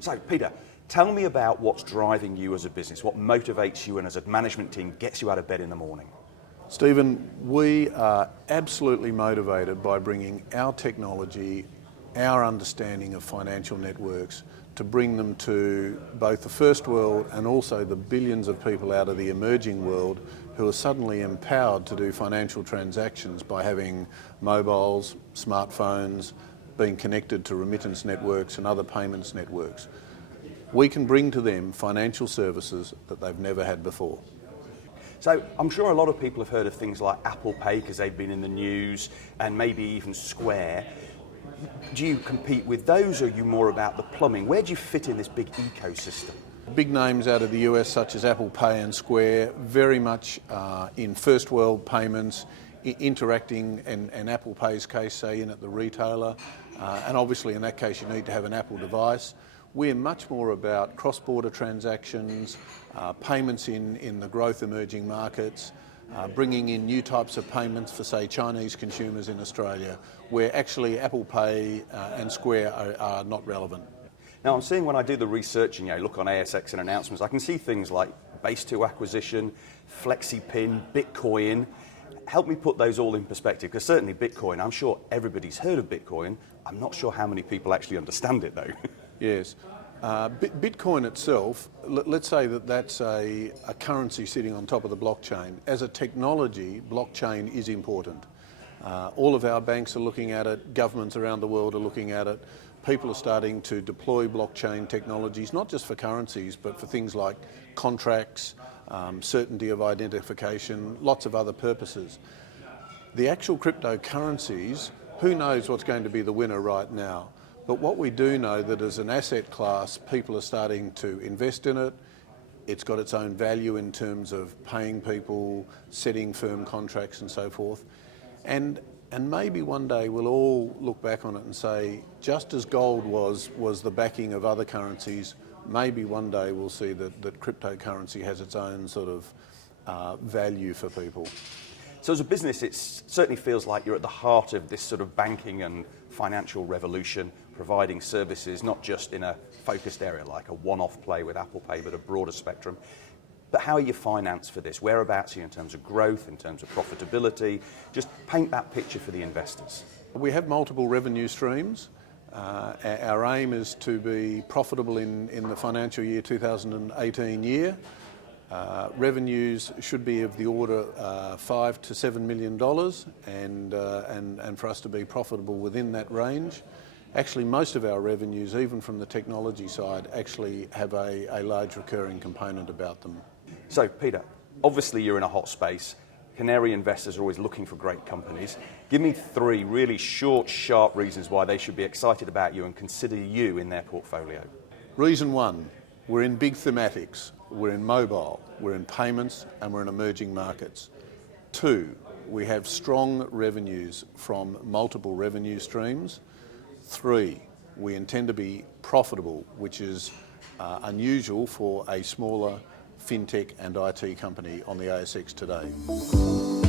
So, Peter, tell me about what's driving you as a business, what motivates you and as a management team gets you out of bed in the morning. Stephen, we are absolutely motivated by bringing our technology, our understanding of financial networks, to bring them to both the first world and also the billions of people out of the emerging world who are suddenly empowered to do financial transactions by having mobiles, smartphones, being connected to remittance networks and other payments networks. We can bring to them financial services that they've never had before. So I'm sure a lot of people have heard of things like Apple Pay because they've been in the news, and maybe even Square. Do you compete with those, or are you more about the plumbing? Where do you fit in this big ecosystem? Big names out of the US such as Apple Pay and Square, very much in first world payments, interacting in Apple Pay's case, say in at the retailer, and obviously in that case you need to have an Apple device. We're much more about cross-border transactions, payments in the growth emerging markets, bringing in new types of payments for, say, Chinese consumers in Australia, where actually Apple Pay and Square are not relevant. Now, I'm seeing when I do the research and look on ASX and announcements, I can see things like Base2 acquisition, FlexiPin, Bitcoin. Help me put those all in perspective, because certainly Bitcoin, I'm sure everybody's heard of Bitcoin. I'm not sure how many people actually understand it, though. Yes. Bitcoin itself, let's say that that's a currency sitting on top of the blockchain. As a technology, blockchain is important. All of our banks are looking at it, governments around the world are looking at it. People are starting to deploy blockchain technologies, not just for currencies, but for things like contracts, certainty of identification, lots of other purposes. The actual cryptocurrencies, who knows what's going to be the winner right now? But what we do know that as an asset class, people are starting to invest in it. It's got its own value in terms of paying people, setting firm contracts and so forth. And maybe one day we'll all look back on it and say, just as gold was the backing of other currencies, maybe one day we'll see that cryptocurrency has its own sort of value for people. So as a business, it certainly feels like you're at the heart of this sort of banking and financial revolution, providing services not just in a focused area like a one-off play with Apple Pay, but a broader spectrum. But how are you financed for this? Whereabouts are you in terms of growth, in terms of profitability? Just paint that picture for the investors. We have multiple revenue streams. Our aim is to be profitable in the financial year 2018 year. Revenues should be of the order $5 to $7 million, and for us to be profitable within that range. Actually, most of our revenues, even from the technology side, actually have a large recurring component about them. So, Peter, obviously you're in a hot space. Canary investors are always looking for great companies. Give me 3 really short, sharp reasons why they should be excited about you and consider you in their portfolio. Reason 1, we're in big thematics. We're in mobile, we're in payments, and we're in emerging markets. 2, we have strong revenues from multiple revenue streams. 3, we intend to be profitable, which is unusual for a smaller fintech and IT company on the ASX today.